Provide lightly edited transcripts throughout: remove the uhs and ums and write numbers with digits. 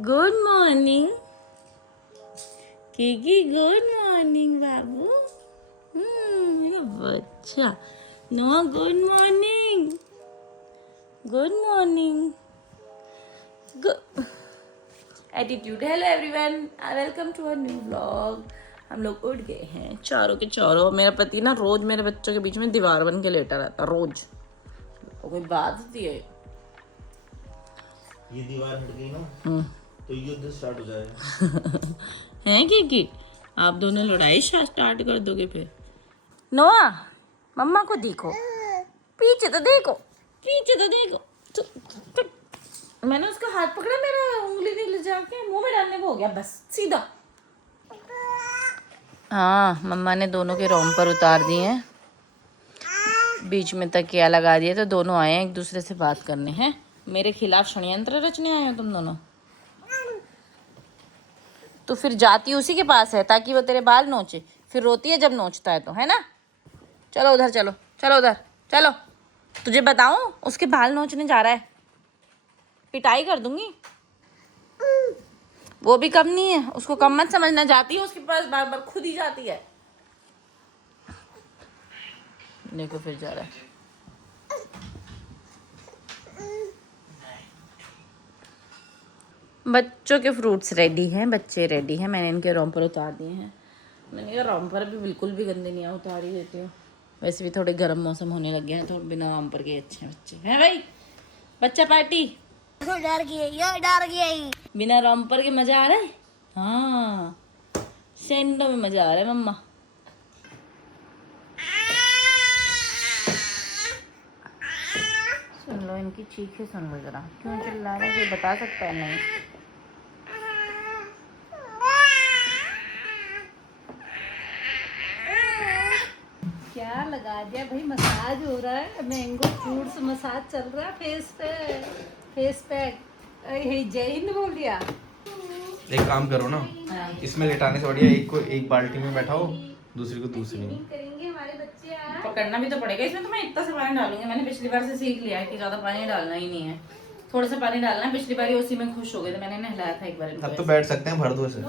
Good morning Kiki, good morning बाबू। मेरा बच्चा Noah, good morning, good morning. Attitude. Hello everyone, welcome to a new vlog. हम लोग उठ गए हैं चारों के चारों। मेरा पति ना रोज मेरे बच्चों के बीच में दीवार बन के लेटा रहता, रोज। कोई बात होती है? ये दीवार हट गई ना तो युद्ध स्टार्ट हो जाएगा। हैं कि आप दोनों लड़ाई स्टार्ट कर दोगे फिर? नोआ, मम्मा को देखो, पीछे तो देखो, पीछे तो देखो। मैंने उसका हाथ पकड़ा, मेरा उंगली ले जाके मुंह में डालने को हो गया, बस सीधा। हाँ, मम्मा ने दोनों के रोम पर उतार दिए हैं, बीच में तकिया लगा दिए, तो दोनों आए हैं एक दूसरे से बात करने। हैं मेरे खिलाफ षड्यंत्र रचने आए हो तुम दोनों। तो फिर जाती उसी के पास है ताकि वो तेरे बाल नोचे, फिर रोती है जब नोचता है तो, है ना? चलो उधर, चलो चलो उधर, चलो। तुझे बताऊं, उसके बाल नोचने जा रहा है, पिटाई कर दूंगी। वो भी कम नहीं है, उसको कम मत समझना। जाती है उसके पास बार बार, खुद ही जाती है। देखो फिर जा रहा है। बच्चों के फ्रूट्स रेडी हैं, बच्चे रेडी हैं। मैंने इनके रोम पर उतार दिए हैं। मैंने कहा रोम पर भी बिल्कुल भी गंदे नहीं है, उतार ही देती हूँ। वैसे भी थोड़े गर्म मौसम होने लग गया है, तो बिना रोम पर के अच्छे बच्चे हैं भाई। बच्चा पार्टी डर गई। बिना रोम पर के मजा आ रहा है। हाँ, सेंडो में मजा आ रहा है मम्मा। सुन लो इनकी चीखें, सुन लो जरा, क्यों चिल्ला रहे हैं, कोई बता सकता है? नहीं। क्या लगा दिया भाई, मसाज हो रहा है, मैंगो फ्रूट्स मसाज चल रहा है फेस पे, फेस पैक। जय हिंद बोल दिया। एक काम करो ना, इसमें लेटाने से बढ़िया एक को एक बाल्टी में बैठाओ, दूसरी को दूसरी में। करेंगे हमारे बच्चे आज। पकड़ना भी तो पड़ेगा इसमें। तो मैं इतना सा पानी डालूंगी, मैंने पिछली बार से सीख लिया है कि ज्यादा पानी डालना ही नहीं है, थोड़ा सा पानी डालना है। पिछली बार ही उसी में खुश हो गए थे, मैंने नहलाया था एक बार इनको। अब तो बैठ सकते हैं, भर दो इसे।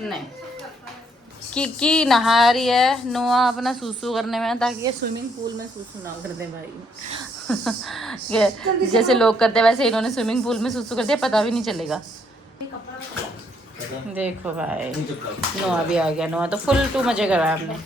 नहीं, किकी नहा रही है, नोआ अपना सूसू करने में, ताकि ये स्विमिंग पूल में सूसू ना कर दे भाई। जैसे लोग करते वैसे इन्होंने स्विमिंग पूल में सूसू कर दिया, पता भी नहीं चलेगा। देखो भाई, नोआ भी आ गया। नोआ तो फुल टू मजे कर रहा है हमने।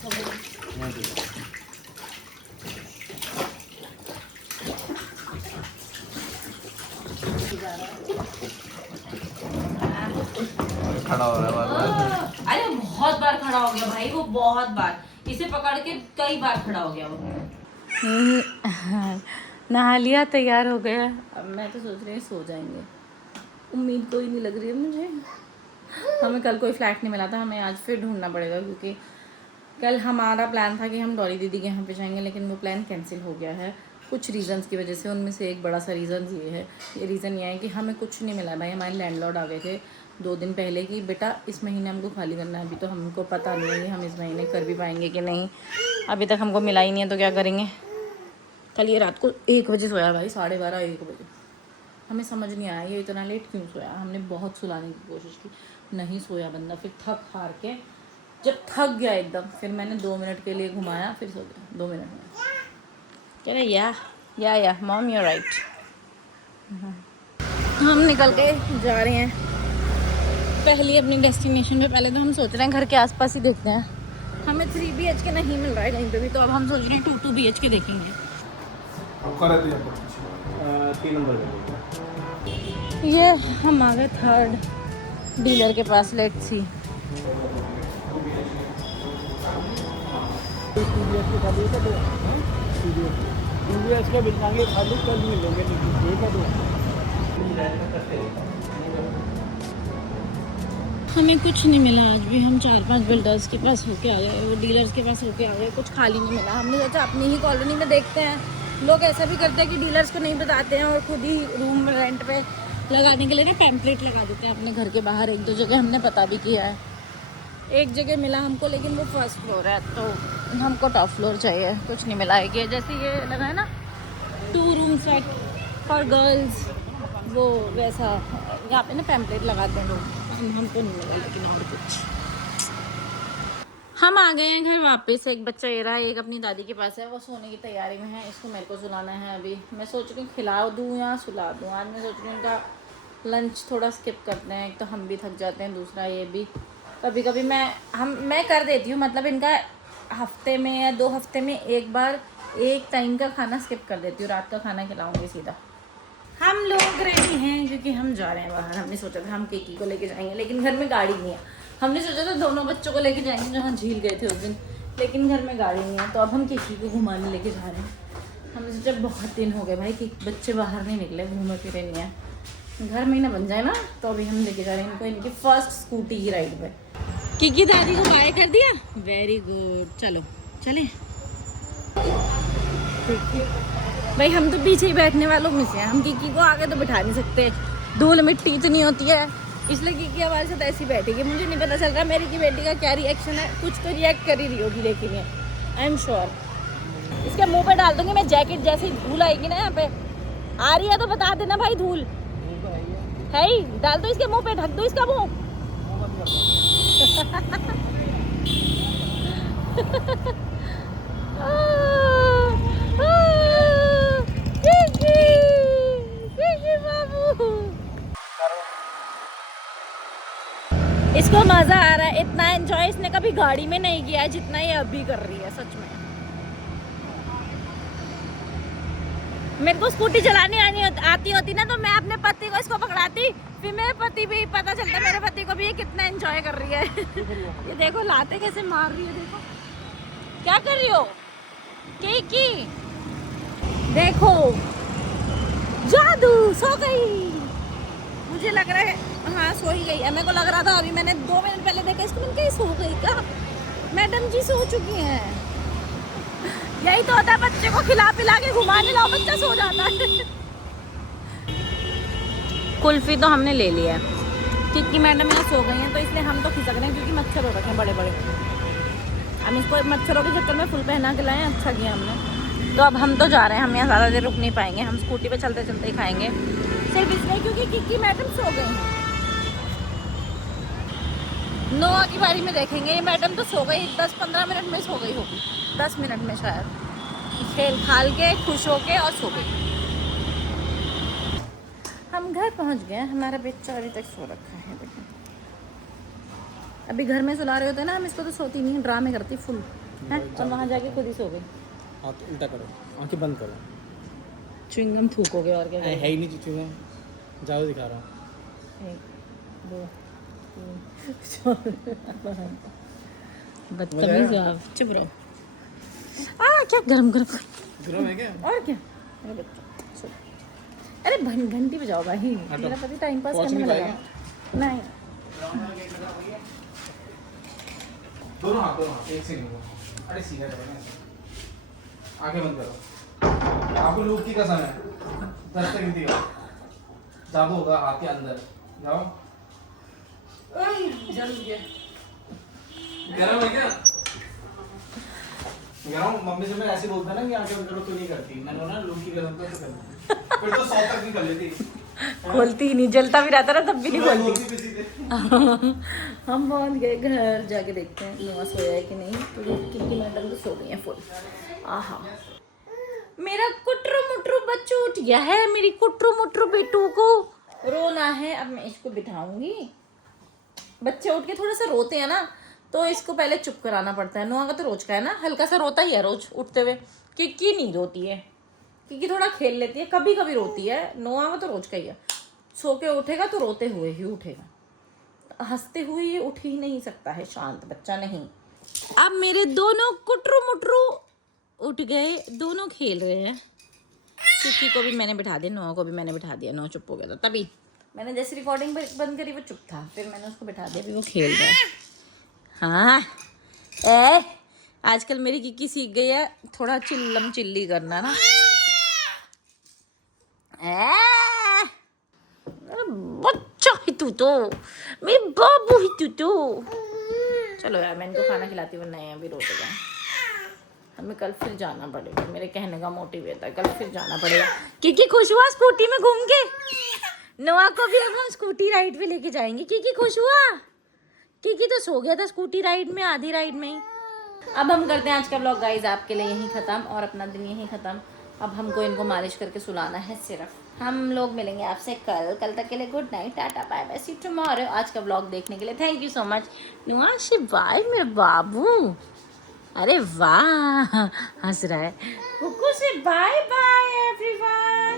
खड़ा हो रहा है बार-बार। अरे बहुत बार खड़ा हो गया भाई वो, बहुत बार। इसे पकड़ के कई बार खड़ा हो गया वो। नहा लिया, तैयार हो गया। अब मैं तो सोच रही हूँ सो जाएंगे। उम्मीद कोई नहीं लग रही है मुझे। हमें कल कोई फ्लैट नहीं मिला था, हमें आज फिर ढूंढना पड़ेगा, क्योंकि कल हमारा प्लान था कि हम डॉली दीदी के यहाँ पे जाएंगे, लेकिन वो प्लान कैंसिल हो गया है कुछ रीज़न्स की वजह से। उनमें से एक बड़ा सा रीज़न ये है, ये रीज़न ये है कि हमें कुछ नहीं मिला भाई। हमारे लैंडलॉर्ड आ गए थे 2 दिन पहले कि बेटा इस महीने हमको खाली करना है। अभी तो हमको पता नहीं है कि हम इस महीने कर भी पाएंगे कि नहीं, अभी तक हमको मिला ही नहीं है, तो क्या करेंगे। कल ये रात को 1 बजे सोया भाई, 12:30 1 बजे। हमें समझ नहीं आया ये इतना लेट क्यों सोया। हमने बहुत सुलाने की कोशिश की, नहीं सोया बंदा। फिर थक हार के जब थक गया एकदम, फिर मैंने 2 मिनट के लिए घुमाया, फिर सो गया 2 मिनट में। कह रहे या मॉम यू राइट। हम निकल के जा रहे हैं पहली अपनी डेस्टिनेशन पे। पहले तो हम सोच रहे हैं घर के आसपास ही देखते हैं। हमें 3 BHK नहीं मिल रहा है कहीं पे भी, तो अब हम सोच रहे हैं 2 BHK देखेंगे। 3 नंबर ये हम आ गए 3rd डीलर के पास। Let's see. हमें कुछ नहीं मिला आज भी। हम 4-5 बिल्डर्स के पास होके आ गए, वो डीलर्स के पास होके आ गए, कुछ खाली नहीं मिला। हमने सोचा अपनी ही कॉलोनी में देखते हैं। लोग ऐसा भी करते हैं कि डीलर्स को नहीं बताते हैं और खुद ही रूम रेंट पे लगाने के लिए ना पैम्पलेट लगा देते हैं अपने घर के बाहर। 1-2 जगह हमने पता भी किया है। एक जगह मिला हमको, लेकिन वो 1st फ्लोर है, तो हमको टॉप फ्लोर चाहिए। कुछ नहीं मिला है। जैसे ये लगा है ना 2 रूम सेट फॉर गर्ल्स, वो वैसा यहाँ पे ना पैम्पलेट लगाते हैं लोग, हमको नहीं मिला लेकिन और कुछ। हम आ गए हैं घर वापस। एक बच्चा ये रहा, एक अपनी दादी के पास है, वो सोने की तैयारी में है। इसको मेरे को सुलाना है अभी। मैं सोच रही हूँ खिला दूँ या सुला दूँ। आज मैं सोच रही हूँ इनका लंच थोड़ा स्किप करते हैं। एक तो हम भी थक जाते हैं, दूसरा ये भी कभी कभी मैं कर देती हूँ, मतलब इनका हफ्ते में या 2 हफ्ते में एक बार एक टाइम का खाना स्किप कर देती हूँ। रात का खाना खिलाऊंगी सीधा। हम लोग रेडी हैं क्योंकि हम जा रहे हैं बाहर। हमने सोचा था हम केकी को लेके जाएंगे, लेकिन घर में गाड़ी नहीं है। हमने सोचा था दोनों बच्चों को लेके जाएंगे जहाँ झील गए थे उस दिन, लेकिन घर में गाड़ी नहीं है। तो अब हम केकी को घुमाने लेके जा रहे हैं। हमने सोचा बहुत दिन हो गए भाई कि बच्चे बाहर नहीं निकले, घूमे फिरे नहीं है। घर में ही ना बन जाए ना, तो अभी हम लेके जा रहे हैं इनको इनकी फर्स्ट स्कूटी की राइड पे। केकी दादी को बाय कर दिया, वेरी गुड। चलो चले भाई, हम तो पीछे ही बैठने वालों में से हैं। हम किकी को आगे तो बिठा नहीं सकते, धूल मिट्टी इतनी होती है, इसलिए किकी हमारे साथ ऐसी बैठेगी। मुझे नहीं पता चल रहा मेरी की बेटी का क्या रिएक्शन है। कुछ तो रिएक्ट कर ही रही होगी, लेकिन ये आई एम श्योर। इसके मुंह पे डाल दूंगी मैं जैकेट, जैसे ही धूल आएगी ना यहाँ पे आ रही है तो बता देना भाई, धूल है ही, डाल दो इसके मुंह पे, ढक दो इसका मुंह। इसको मजा आ रहा है, इतना एंजॉय इसने कभी गाड़ी में नहीं किया जितना ये अभी कर रही है। सच में मेरे को स्कूटी चलानी आती होती ना, तो मैं अपने पति को इसको पकड़ाती, फिर मेरे पति भी पता चलता मेरे पति को भी ये कितना एंजॉय कर रही है। ये देखो लाते कैसे मार रही है, देखो क्या कर रही हो की देखो, जादू। सो गई, मुझे लग रहा है हाँ सो ही गई है। मेरे को लग रहा था अभी मैंने 2 मिनट पहले देखा इसको, मैंने कहा सो गई क्या, मैडम जी सो चुकी हैं। यही तो होता है, बच्चे को खिला पिला के घुमाने लाओ, बच्चा सो जाता है। कुल्फी तो हमने ले लिया है क्योंकि मैडम यहाँ सो गई हैं, तो इसलिए हम तो खिसक रहे हैं क्योंकि मच्छर हो रखे हैं बड़े बड़े। हम इसको मच्छरों के चक्कर में फुल पहना के लाए, अच्छा किया हमने। तो अब हम तो जा रहे हैं, हम यहाँ ज़्यादा देर रुक नहीं पाएंगे। हम स्कूटी पे चलते चलते ही खाएंगे, सिर्फ इसलिए क्योंकि किकी मैडम सो गई हैं। नोआ की बारी में देखेंगे, ये मैडम तो सो गई, 10-15 मिनट में सो गई होगी, 10 मिनट में शायद, खेल खाल के खुश होके और सो गई। हम घर पहुंच गए, हमारा बच्चा अभी तक सो रखा है। देखो अभी घर में सुला रहे होते ना हम इसको, तो सोती नहीं, ड्रामे करती फुल है, और वहाँ जाके खुद ही सो गई। हाथ उल्टा करो, आंखें बंद करो, च्युइंगम थूकोगे और क्या है ही नहीं च्युइंगम, जाओ दिखा रहा हूँ। 1 2 बदतमीज आप, चुप रहो। क्या गरम है क्या? और क्या मेरे बच्चा सो। अरे घंटी बजाओ भाई, मेरा पति टाइम पास करने में लगा। नहीं दोनों हाथ एक से नहीं। अरे सीधा करो, आंखें बंद करो। आपको लूप की कसम है, 10 तक गिनती करो, जादू होगा आपके अंदर। जाओ, जल गया, गरम है क्या? गरम। मम्मी से मैं ऐसे बोलता ना कि आंखें बंद करो तो नहीं करती, मैंने ना लूप की कसम तो कर, फिर तो 100 तक नहीं कर लेती। खोलती ही नहीं, जलता भी रहता ना तब भी नहीं खोलती। हम पहुंच गए घर, जाके देखते हैं नोआ सोया है कि नहीं। तो क्योंकि मैडम तो सो गई हैं फुल। आहा, मेरा कुटरू मुटरू बच्चू उठ गया है, मेरी कुटरू मुटरू बेटू को रोना है। अब मैं इसको बिठाऊंगी। बच्चे उठ के थोड़ा सा रोते हैं ना, तो इसको पहले चुप कराना पड़ता है। नोआ का तो रोज का है ना, हल्का सा रोता ही है रोज उठते हुए। किकी नहीं रोती है, किकी थोड़ा खेल लेती है, कभी कभी रोती है। नोआ का तो रोज का ही है, सो के उठेगा तो रोते हुए ही उठेगा, हंसते हुए ये उठ ही नहीं सकता है, शांत बच्चा नहीं। अब मेरे दोनों कुटरू मुटरू उठ गए, दोनों खेल रहे हैं। किकी को भी मैंने बिठा दिया, नोआ को भी मैंने बिठा दिया। नोआ चुप हो गया था, तभी मैंने जैसे रिकॉर्डिंग बंद करी वो चुप था, फिर मैंने उसको बिठा दिया, अभी वो खेल रहा है। हाँ आजकल मेरी किकी सीख गई है थोड़ा चिल्लम चिल्ली करना ना। बच्चा ही तू तो, मेरे बाबू ही तू तो। चलो यार मैं इनको खाना खिलाती, वरना ये अभी रोतेगा। हमें कल फिर जाना पड़ेगा, मेरे कहने का मोटिव ये था, कल फिर जाना पड़ेगा। क्योंकि खुश हुआ स्कूटी में घूम के, नोआ को भी अब हम स्कूटी राइड पे लेके जाएंगे। की खुश हुआ? की तो सो गया था स्कूटी राइड में, आधी राइड में ही। अब हम करते हैं आज का व्लॉग गाइज आपके लिए यहीं ख़त्म और अपना दिन यहीं ख़त्म। अब हमको इनको मालिश करके सुलाना है सिर्फ। हम लोग मिलेंगे आपसे कल तक के लिए good night, tata bye bye, see tomorrow. आज का व्लॉग देखने के लिए थैंक यू सो मच। नुआ से बाय मेरे बाबू, अरे वाह हंस रहा है। कुकू से बाय बाय एवरीवन।